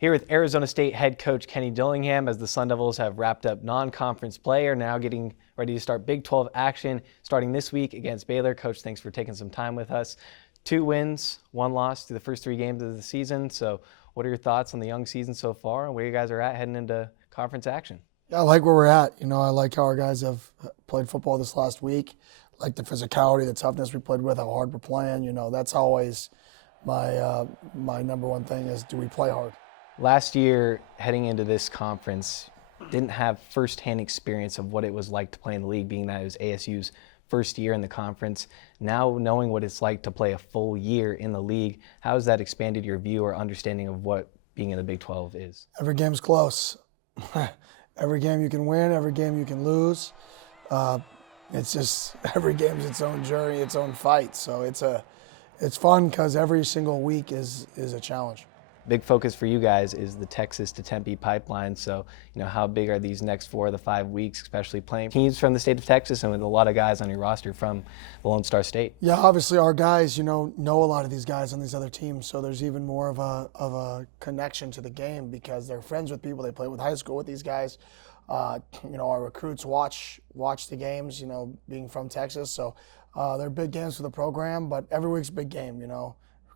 Here with Arizona State head coach Kenny Dillingham as the Sun Devils have wrapped up non-conference play, are now getting ready to start Big 12 action starting this week against Baylor. Coach, thanks for taking some time with us. 2 wins, 1 loss through the first 3 games of the season. So what are your thoughts on the young season so far and where you guys are at heading into conference action? Yeah, I like where we're at. I like how our guys have played football this last week. I like the physicality, the toughness we played with, how hard we're playing. That's always my number one thing is, do we play hard? Last year, heading into this conference, didn't have firsthand experience of what it was like to play in the league, being that it was ASU's first year in the conference. Now knowing what it's like to play a full year in the league, how has that expanded your view or understanding of what being in the Big 12 is? Every game's close. Every game you can win, every game you can lose. It's just every game's its own journey, its own fight. So it's fun because every single week is a challenge. Big focus for you guys is the Texas to Tempe pipeline. So, how big are these next 4 of the 5 weeks, especially playing teams from the state of Texas and with a lot of guys on your roster from the Lone Star State? Yeah, obviously our guys, know a lot of these guys on these other teams. So there's even more of a connection to the game because they're friends with people they play with high school with these guys. Our recruits watch the games, being from Texas. So they're big games for the program, but every week's a big game,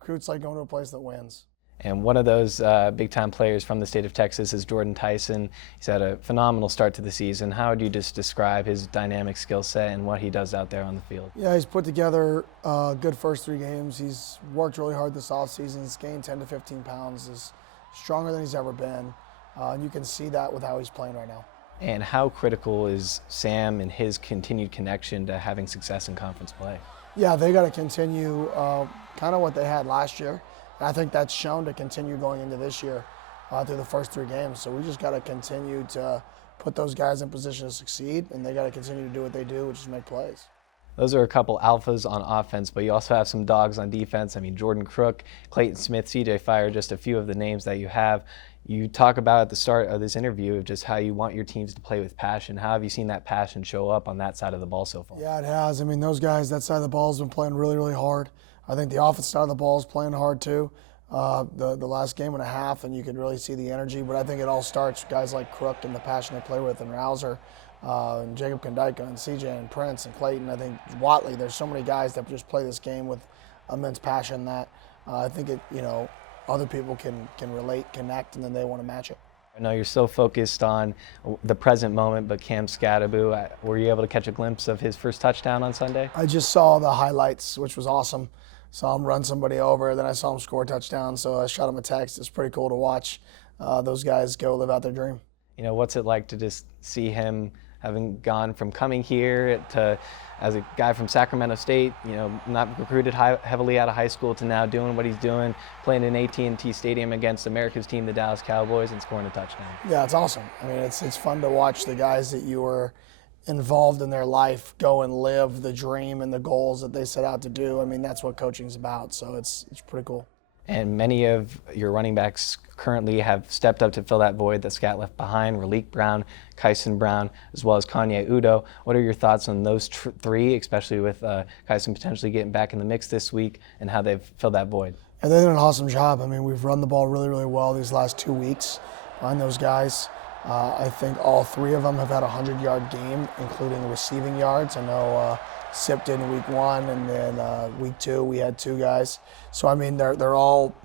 Recruits like going to a place that wins. And one of those big-time players from the state of Texas is Jordyn Tyson. He's had a phenomenal start to the season. How would you just describe his dynamic skill set and what he does out there on the field? Yeah, he's put together a good first 3 games. He's worked really hard this offseason. He's gained 10 to 15 pounds. He's stronger than he's ever been. And you can see that with how he's playing right now. And how critical is Sam and his continued connection to having success in conference play? Yeah, they got to continue kind of what they had last year. I think that's shown to continue going into this year through the first 3 games. So we just got to continue to put those guys in position to succeed, and they got to continue to do what they do, which is make plays. Those are a couple alphas on offense, but you also have some dogs on defense. I mean, Jordan Crook, Clayton Smith, CJ Fire, just a few of the names that you have. You talk about at the start of this interview of just how you want your teams to play with passion. How have you seen that passion show up on that side of the ball so far? Yeah, it has. I mean, those guys, that side of the ball has been playing really, really hard. I think the offense side of the ball is playing hard too. The last game and a half, and you can really see the energy. But I think it all starts with guys like Crook and the passion they play with, and Rouser, and Jacob Kandika, and CJ, and Prince, and Clayton. I think Watley. There's so many guys that just play this game with immense passion that I think other people can relate, connect, and then they want to match it. I know you're so focused on the present moment, but Cam Skattebo, were you able to catch a glimpse of his first touchdown on Sunday? I just saw the highlights, which was awesome. Saw him run somebody over, then I saw him score a touchdown, so I shot him a text. It's pretty cool to watch those guys go live out their dream. What's it like to just see him having gone from coming here to, as a guy from Sacramento State, not recruited heavily out of high school, to now doing what he's doing, playing in AT&T Stadium against America's team, the Dallas Cowboys, and scoring a touchdown? Yeah, it's awesome. I mean, it's fun to watch the guys that you were involved in their life go and live the dream and the goals that they set out to do. I mean, that's what coaching's about, so it's pretty cool. And many of your running backs currently have stepped up to fill that void that Scat left behind. Raleek Brown, Kyson Brown, as well as Kanye Udo. What are your thoughts on those 3, especially with Kyson potentially getting back in the mix this week and how they've filled that void? And they did an awesome job. I mean, we've run the ball really, really well these last 2 weeks on those guys. I think all 3 of them have had a 100-yard game, including receiving yards. I know Sip did in week 1, and then week 2 we had 2 guys. So I mean, they're all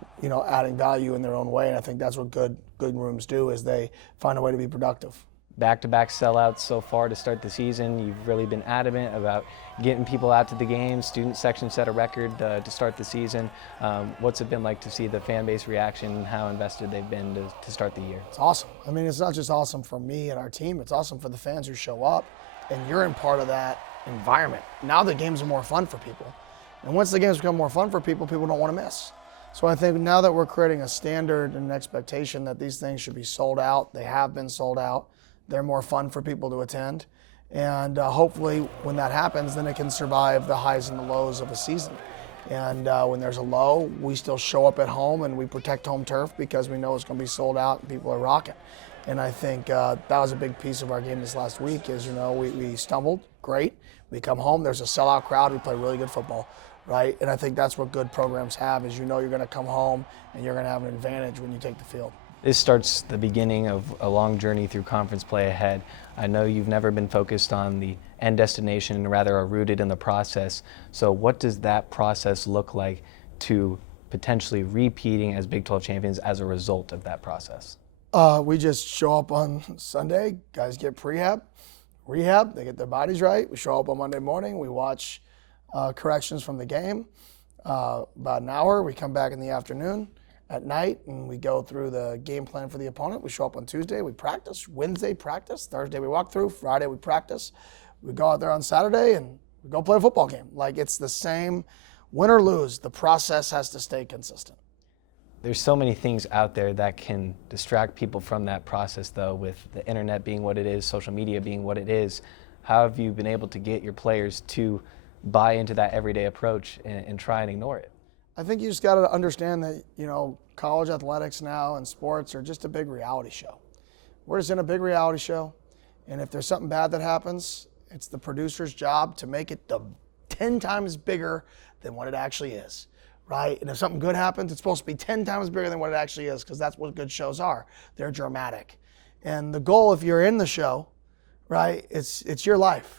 adding value in their own way, and I think that's what good rooms do, is they find a way to be productive. Back-to-back sellouts so far to start the season. You've really been adamant about getting people out to the games. Student section set a record to start the season. What's it been like to see the fan base reaction and how invested they've been to start the year? It's awesome. I mean, it's not just awesome for me and our team. It's awesome for the fans who show up, and you're in part of that environment. Now the games are more fun for people. And once the games become more fun for people, people don't want to miss. So I think now that we're creating a standard and an expectation that these things should be sold out, they have been sold out. They're more fun for people to attend. And hopefully when that happens, then it can survive the highs and the lows of a season. And when there's a low, we still show up at home and we protect home turf because we know it's going to be sold out and people are rocking. And I think that was a big piece of our game this last week is, we stumbled, great. We come home, there's a sellout crowd, we play really good football, right? And I think that's what good programs have is you're going to come home and you're going to have an advantage when you take the field. This starts the beginning of a long journey through conference play ahead. I know you've never been focused on the end destination and rather are rooted in the process. So what does that process look like to potentially repeating as Big 12 champions as a result of that process? We just show up on Sunday, guys get rehab, they get their bodies right. We show up on Monday morning, we watch corrections from the game, about an hour. We come back in the afternoon, at night, and we go through the game plan for the opponent. We show up on Tuesday, we practice. Wednesday, practice. Thursday, we walk through. Friday, we practice. We go out there on Saturday, and we go play a football game. Like, it's the same, win or lose, the process has to stay consistent. There's so many things out there that can distract people from that process, though, with the internet being what it is, social media being what it is. How have you been able to get your players to buy into that everyday approach and try and ignore it? I think you just got to understand that, college athletics now and sports are just a big reality show. We're just in a big reality show, and if there's something bad that happens, it's the producer's job to make it 10 times bigger than what it actually is, right? And if something good happens, it's supposed to be 10 times bigger than what it actually is, because that's what good shows are. They're dramatic. And the goal, if you're in the show, right, it's your life.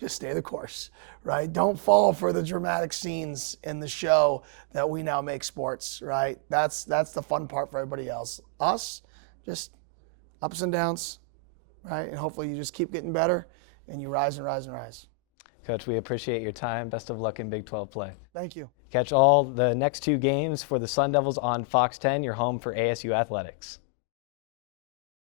Just stay the course, right? Don't fall for the dramatic scenes in the show that we now make sports, right? That's the fun part for everybody else. Us, just ups and downs, right? And hopefully you just keep getting better and you rise and rise and rise. Coach, we appreciate your time. Best of luck in Big 12 play. Thank you. Catch all the next 2 games for the Sun Devils on Fox 10, your home for ASU athletics.